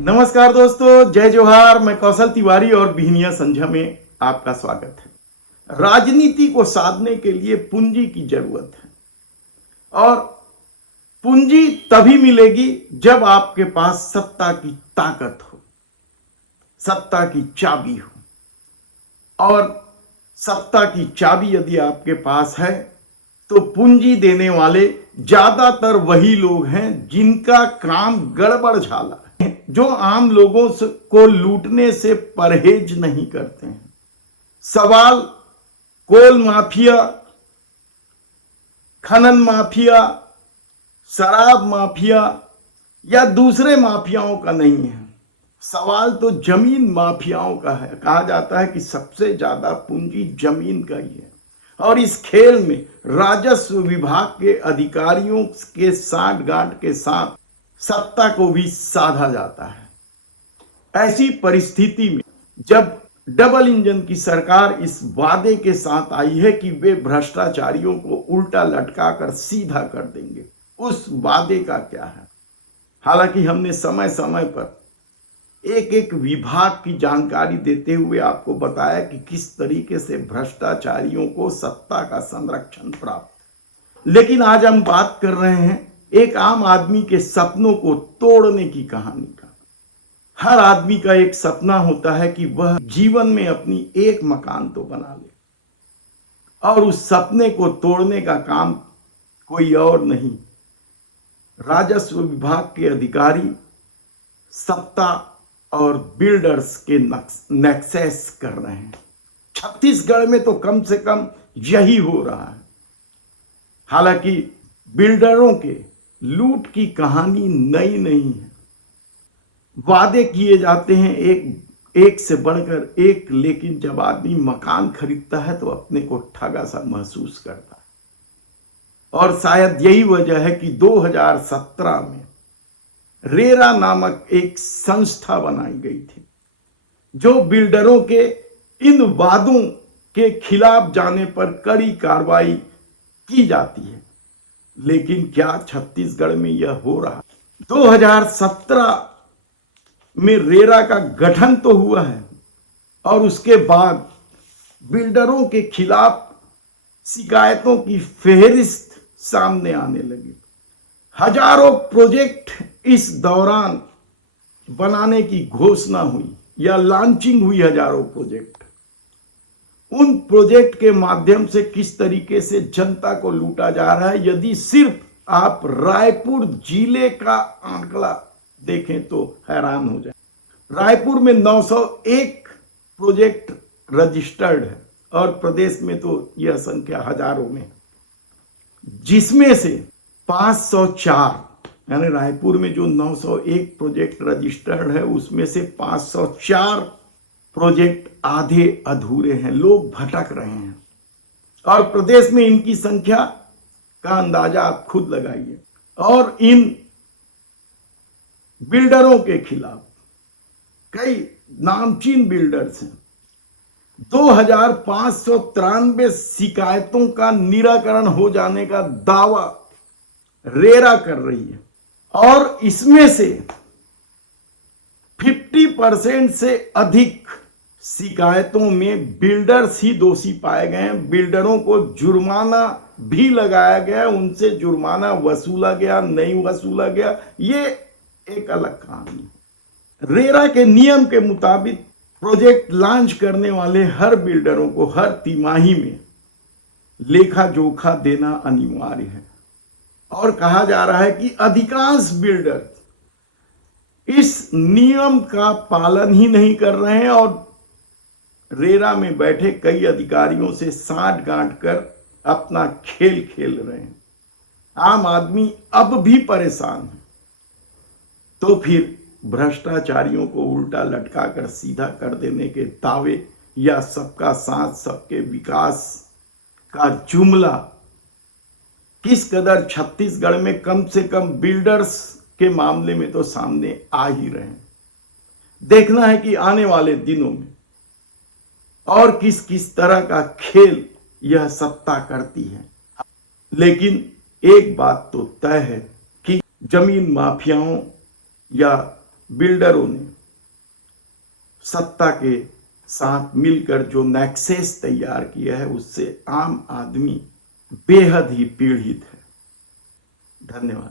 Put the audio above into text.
नमस्कार दोस्तों, जय जोहार। मैं कौशल तिवारी और बिहनिया संझा में आपका स्वागत है। राजनीति को साधने के लिए पूंजी की जरूरत है और पूंजी तभी मिलेगी जब आपके पास सत्ता की ताकत हो, सत्ता की चाबी हो। और सत्ता की चाबी यदि आपके पास है तो पूंजी देने वाले ज्यादातर वही लोग हैं जिनका काम गड़बड़ झाला है, जो आम लोगों को लूटने से परहेज नहीं करते हैं। सवाल कोल माफिया, खनन माफिया, शराब माफिया या दूसरे माफियाओं का नहीं है, सवाल तो जमीन माफियाओं का है। कहा जाता है कि सबसे ज्यादा पूंजी जमीन का ही है और इस खेल में राजस्व विभाग के अधिकारियों के सांठगांठ के साथ सत्ता को भी साधा जाता है। ऐसी परिस्थिति में जब डबल इंजन की सरकार इस वादे के साथ आई है कि वे भ्रष्टाचारियों को उल्टा लटकाकर सीधा कर देंगे, उस वादे का क्या है? हालांकि हमने समय समय पर एक एक विभाग की जानकारी देते हुए आपको बताया कि किस तरीके से भ्रष्टाचारियों को सत्ता का संरक्षण प्राप्त। लेकिन आज हम बात कर रहे हैं एक आम आदमी के सपनों को तोड़ने की कहानी का। हर आदमी का एक सपना होता है कि वह जीवन में अपनी एक मकान तो बना ले, और उस सपने को तोड़ने का काम कोई और नहीं, राजस्व विभाग के अधिकारी सत्ता और बिल्डर्स के नेक्सेस कर रहे हैं। छत्तीसगढ़ में तो कम से कम यही हो रहा है। हालांकि बिल्डरों के लूट की कहानी नई नहीं है, वादे किए जाते हैं एक से बढ़कर एक, लेकिन जब आदमी मकान खरीदता है तो अपने को ठगा सा महसूस करता है। और शायद यही वजह है कि 2017 में रेरा नामक एक संस्था बनाई गई थी जो बिल्डरों के इन वादों के खिलाफ जाने पर कड़ी कार्रवाई की जाती है। लेकिन क्या छत्तीसगढ़ में यह हो रहा? 2017 में रेरा का गठन तो हुआ है और उसके बाद बिल्डरों के खिलाफ शिकायतों की फेहरिस्त सामने आने लगी। हजारों प्रोजेक्ट इस दौरान बनाने की घोषणा हुई या लॉन्चिंग हुई, हजारों प्रोजेक्ट। उन प्रोजेक्ट के माध्यम से किस तरीके से जनता को लूटा जा रहा है, यदि सिर्फ आप रायपुर जिले का आंकड़ा देखें तो हैरान हो जाए। रायपुर में 901 प्रोजेक्ट रजिस्टर्ड है और प्रदेश में तो यह संख्या हजारों में, जिसमें से 504, यानी रायपुर में जो 901 प्रोजेक्ट रजिस्टर्ड है उसमें से 504 प्रोजेक्ट आधे अधूरे हैं, लोग भटक रहे हैं। और प्रदेश में इनकी संख्या का अंदाजा आप खुद लगाइए। और इन बिल्डरों के खिलाफ कई नामचीन बिल्डर्स हैं। 2593 शिकायतों का निराकरण हो जाने का दावा रेरा कर रही है और इसमें से 50% से अधिक शिकायतों में बिल्डर्स ही दोषी पाए गए हैं। बिल्डरों को जुर्माना भी लगाया गया, उनसे जुर्माना वसूला गया, नहीं वसूला गया, ये एक अलग कहानी है। रेरा के नियम के मुताबिक प्रोजेक्ट लॉन्च करने वाले हर बिल्डरों को हर तिमाही में लेखा जोखा देना अनिवार्य है और कहा जा रहा है कि अधिकांश बिल्डर इस नियम का पालन ही नहीं कर रहे हैं और रेरा में बैठे कई अधिकारियों से सांठ-गांठ कर अपना खेल खेल रहे हैं। आम आदमी अब भी परेशान है, तो फिर भ्रष्टाचारियों को उल्टा लटकाकर सीधा कर देने के दावे या सबका साथ सबके विकास का जुमला किस कदर छत्तीसगढ़ में कम से कम बिल्डर्स के मामले में तो सामने आ ही रहे हैं। देखना है कि आने वाले दिनों में और किस किस तरह का खेल यह सत्ता करती है। लेकिन एक बात तो तय है कि जमीन माफियाओं या बिल्डरों ने सत्ता के साथ मिलकर जो नेक्सस तैयार किया है उससे आम आदमी बेहद ही पीड़ित है। धन्यवाद।